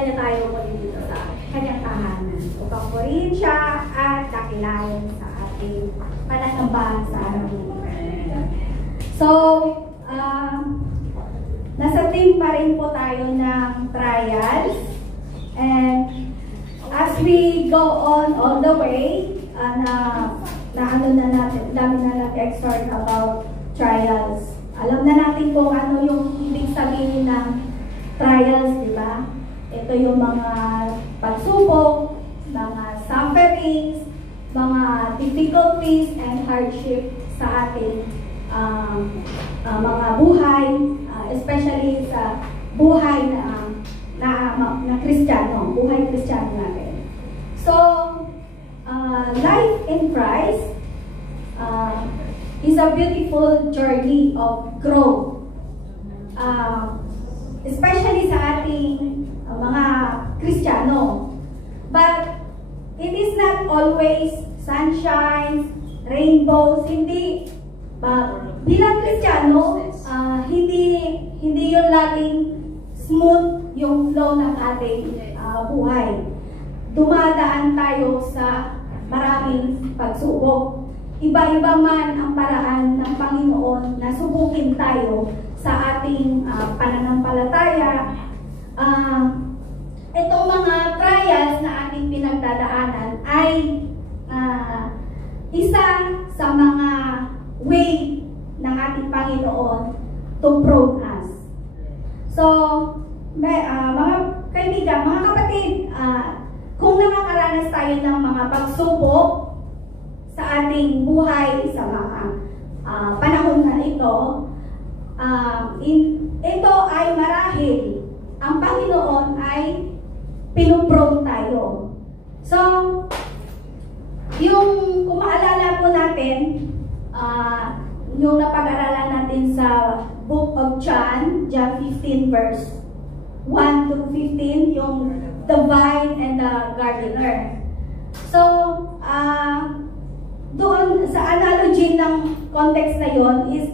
niya tayo muli dito sa kanyang tahanan upang purihin siya at dakilain sa ating pananambahan sa araw ng ito. So, nasa theme pa rin po tayo ng trials. And as we go on all the way, dami na natin-exhort about trials. Alam na natin kung ano yung ibig sabihin ng trials, di ba? Ito yung mga pagsubok, mga sufferings, mga difficulties and hardship sa ating mga buhay, especially sa buhay na Kristiyano, buhay Kristiyano natin. So, life in Christ is a beautiful journey of growth. Especially sa ating mga Kristiyano. But it is not always sunshine, rainbows, hindi. Bilang Kristiyano, hindi yun laging smooth yung flow ng ating buhay. Dumadaan tayo sa maraming pagsubok. Iba-iba man ang paraan ng Panginoon na subukin tayo sa ating pananampalataya. Itong mga trials na ating pinagdadaanan ay isa sa mga way ng ating Panginoon to prune us. So, mga kaibigan, mga kapatid, kung nakakaranas tayo ng mga pagsubok sa ating buhay sa mga panahon na ito, ito ay marahil ang Panginoon ay pinuprone tayo. So, yung kung maalala po natin, yung napag-aralan natin sa Book of John 15 verse 1 to 15, yung the vine and the gardener. So, doon sa analogy ng context na yon is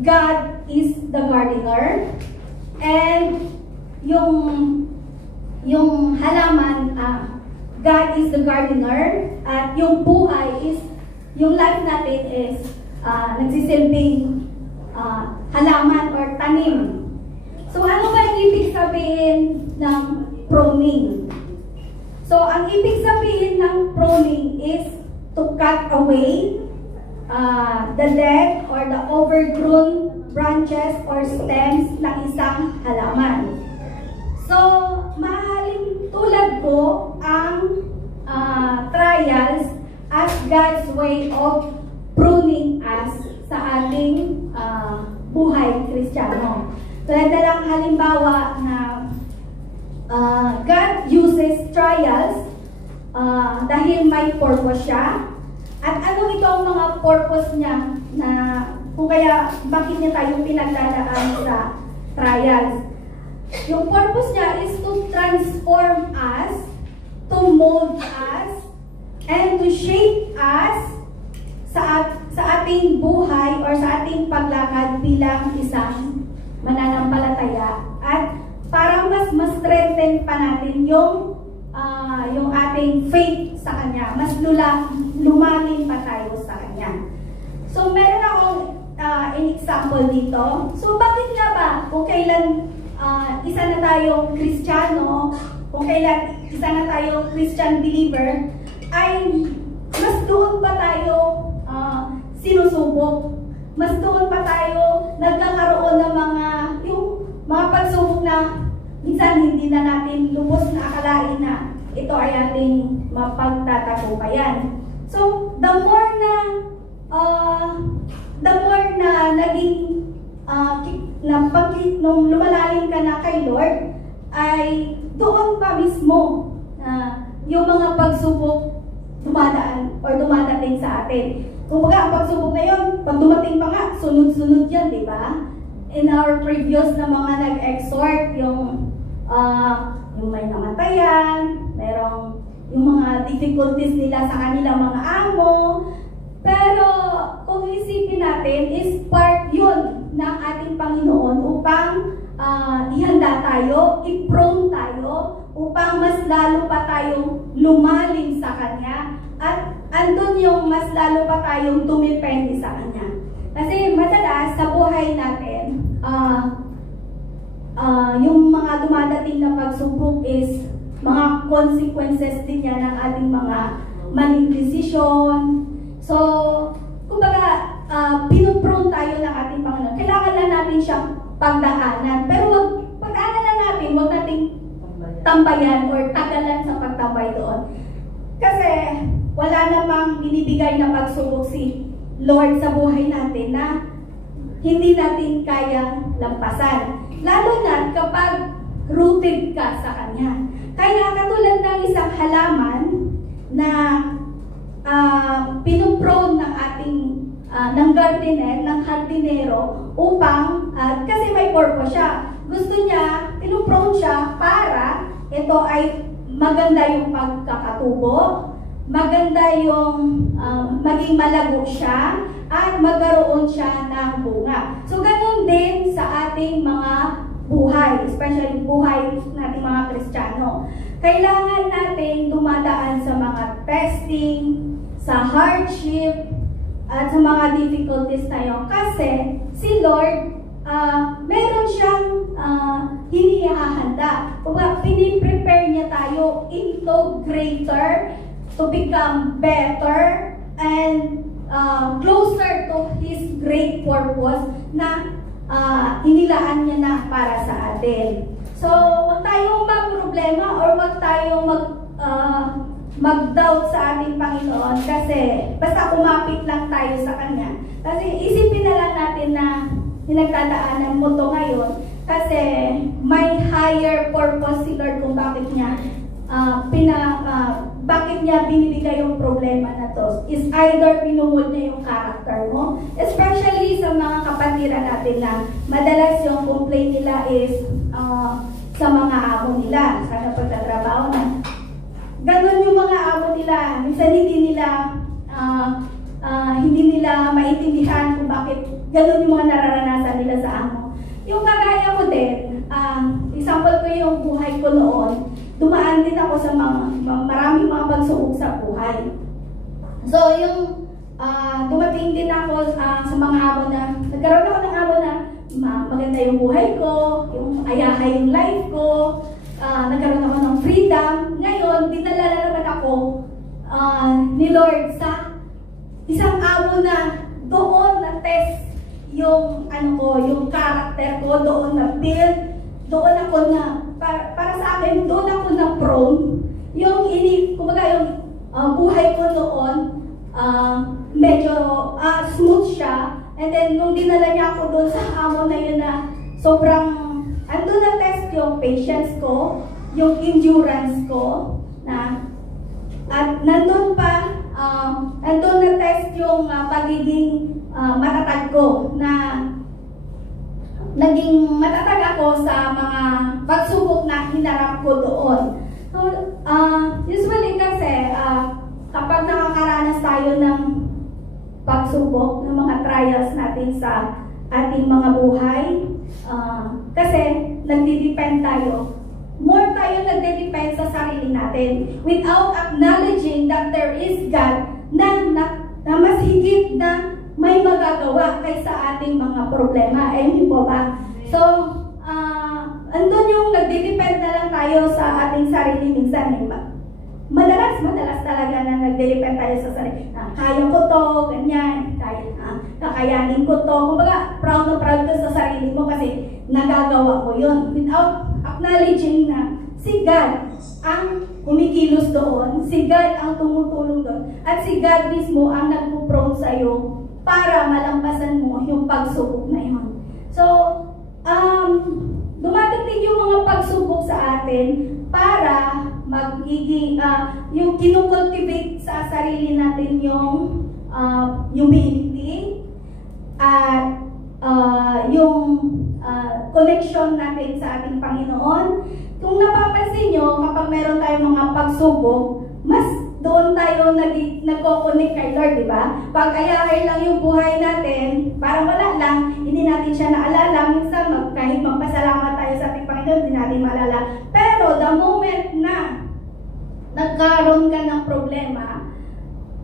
God is the gardener and yung halaman, God is the gardener at yung buhay is, yung life natin is nagsisilbing halaman or tanim. So ano ba yung ibig sabihin ng pruning? So ang ibig sabihin ng pruning is to cut away the dead or the overgrown branches or stems ng isang halaman. So, maaaring tulad ko ang trials as God's way of pruning us sa ating buhay Kristiyano. Tulad na lang halimbawa na God uses trials dahil may purpose siya. At ano ito ang mga purpose niya na kung kaya bakit niya tayo pinagdadaan sa trials. Yung purpose niya is to transform us, to mold us, and to shape us sa ating buhay or sa ating paglakad bilang isang mananampalataya. At para mas strengthen pa natin yung ating faith sa Kanya, mas lumalim pa tayo sa Kanya. So, meron akong example dito. So, bakit nga ba kung kailan isa na tayong Kristiyano, kung kailan isa na tayong Christian believer, ay mas doon pa tayo sinusubok. Mas doon pa tayo nagkakaroon ng mga pagsubok na minsan hindi na natin lubos na akalain na ito ay ating mapagtatagumpayan. So, the more na naging nung lumalalim ka na kay Lord, ay doon pa mismo yung mga pagsubok dumadating sa atin. Kung baga, ang pagsubok na yun, pag dumating pa nga, sunod-sunod yan, di ba? In our previous na mga nag-exhort, yung may namatayan, merong yung mga difficulties nila sa kanilang mga amo. Pero kung isipin natin, is part yun ng ating Panginoon upang ihanda tayo, i-prone tayo upang mas lalo pa tayong lumalim sa Kanya at andun yung mas lalo pa tayong tumipende sa Kanya. Kasi madalas sa buhay natin, yung mga dumadating na pagsubok is mga consequences din yan ng ating mga maling desisyon. So, kumbaga, pinuprone tayo ng ating Panginoon. Kailangan na natin siyang pagdaanan. Pero pagdaanan na natin, huwag nating tambayan or tagalan sa pagtambay doon. Kasi wala namang binibigay na pagsubok si Lord sa buhay natin na hindi natin kayang lampasan. Lalo na kapag rooted ka sa Kanya. Kaya katulad ng isang halaman na pinuprone ng ating ng gardener, ng hardinero upang, kasi may purpose siya. Gusto niya, pinuprone siya para ito ay maganda yung pagkakatubo, maganda yung maging malago siya, at magkaroon siya ng bunga. So, ganun din sa ating mga buhay, especially buhay nating mga Kristiyano. Kailangan natin dumadaan sa mga testing, sa hardship, at sa mga difficulties tayo. Kasi si Lord, meron siyang hinihahanda. Piniprepare niya tayo into greater, to become better, and closer to His great purpose na inilaan niya na para sa atin. So, huwag tayong mag-problema or huwag tayong mag-doubt sa ating Panginoon kasi basta kumapit lang tayo sa Kanya. Kasi isipin na lang natin na pinagdadaanan mo to ngayon kasi may higher purpose si Lord kung bakit niya bakit niya binibigay yung problema na to. Is either pinungod niya yung character mo, especially sa mga kapatiran natin na madalas yung complaint nila is sa mga amo nila, sa pagtatrabaho na. Ganon yung mga amo nila. Minsan hindi nila maintindihan kung bakit ganon yung mga nararanasan nila sa amo. Yung kagaya ko din, example ko yung buhay ko noon, dumaan din ako sa maraming mga pagsubok sa buhay. So, yung dumating din ako sa mga amo na, nagkaroon ako ng amo na maganda yung buhay ko, yung ayahay yung life ko, nagkaroon ako ng freedom. Ngayon, dinala na naman ako ni Lord sa isang amo na doon na-test yung yung character ko, doon na-build, doon ako na, para sa akin, doon ako na-prone. Kumbaga yung buhay ko noon, medyo smooth siya. And then, nung dinala niya ako doon sa amo na yun na sobrang, andun na test yung patience ko, yung endurance ko, at nandun pa, andun na test yung pagiging matatag ko, na naging matatag ako sa mga pagsubok na hinarap ko doon. So, usually kasi, kapag nakakaranas tayo ng pagsubok, ng mga trials natin sa ating mga buhay, kasi nagdidepend tayo. More tayo nagdidepend sa sarili natin without acknowledging that there is God na mas higit na may magagawa kaysa ating mga problema. Hindi po ba? So, andun yung nagdidepend na lang tayo sa ating sarili minsan. Madalas talaga na nagdidepend tayo sa sarili. Kaya ko to, ganyan, kakayanin ko to. Kumbaga, proud na proud ka sa sarili mo kasi nagagawa ko yun. Without acknowledging na si God ang kumikilos doon, si God ang tumutulong doon, at si God mismo ang nagpo-prone sa'yo para malampasan mo yung pagsubok na yun. So, dumadating yung mga pagsubok sa atin para magiging, yung kinukultivate sa sarili natin yung humility at yung connection natin sa ating Panginoon. Kung napapansin nyo, kapag meron tayong mga pagsubok, mas doon tayo nagko-connect kay Lord, di ba? Pag ayahay lang yung buhay natin, parang wala lang, hindi natin siya naalala. Minsan, kahit magpasalamat tayo sa ating Panginoon, hindi natin maalala. Pero the moment moment na nagkaroon ka ng problema,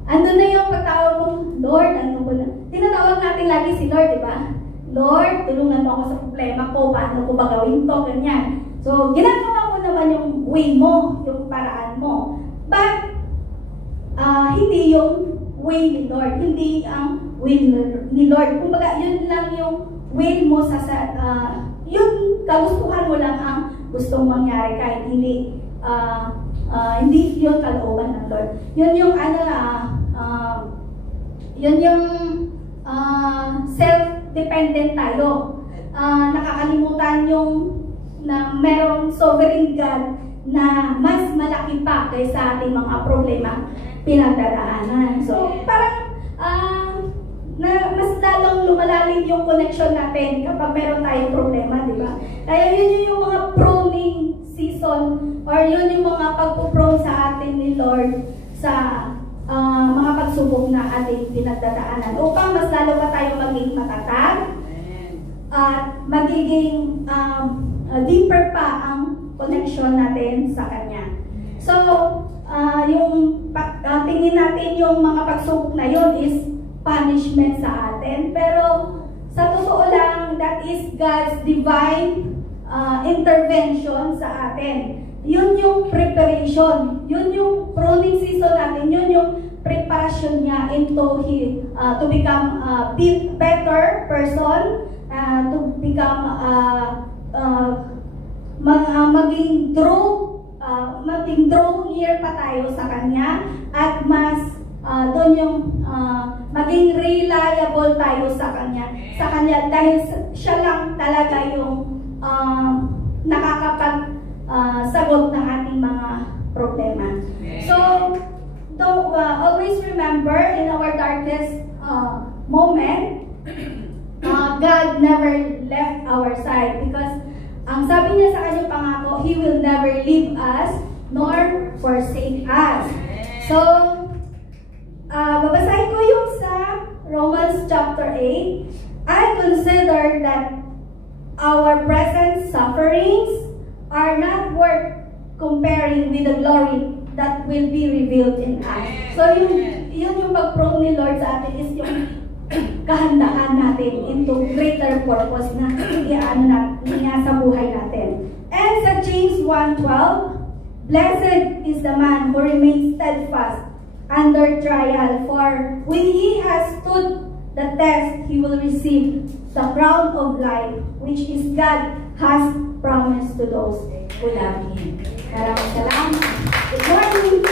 ando na yung pagtawag mong, Lord, ano ko na? Tinatawag natin lagi si Lord, di ba? Lord, tulungan mo ako sa problema ko, paano ko ba gawin to, ganyan. So, ginagawa mo naman yung way mo, yung paraan mo. But, hindi yung way ni Lord, hindi ang will ni Lord. Kumbaga, yun lang yung will mo yung kagustuhan mo lang ang gustong mangyari kahit hindi yun kalooban ng Lord. Yun yung self-dependent tayo. Nakakalimutan yung na merong sovereign God na mas malaki pa kaysa ating mga problema pinagdadaanan. So, parang mas lalong lumalalim yung connection natin kapag meron tayong problema, di ba? Kaya yun yung mga pruning season or yun yung mga pagpuprone sa atin ni Lord sa mga pagsubok na ating pinagdadaanan upang mas lalo pa tayo maging matatag at magiging deeper pa ang connection natin sa Kanya. So, tingin natin yung mga pagsubok na yun is punishment sa atin. Pero, sa totoo lang, that is God's divine intervention sa atin. Yun yung preparation. Yun yung pruning season natin. Yun yung preparation niya to become a better person, to become maging draw near pa tayo sa Kanya at mas doon yung maging reliable tayo sa Kanya dahil siya lang talaga yung nakakapag-sagot ng ating mga problema. So, always remember in our darkest moment, God never left our side because ang sabi niya sa kanyang pangako, He will never leave us nor forsake us. So, babasahin ko yung sa Romans chapter 8. I consider that our present sufferings are not worth comparing with the glory that will be revealed in us. So, yun yung pag-prone ni Lord sa atin is yung kahandaan natin into greater purpose na niya sa buhay natin. And sa James 1:12, blessed is the man who remains steadfast under trial, for when he has stood the test, he will receive the crown of life, which is God has promised to those who love Him. Maraming salamat. Good morning!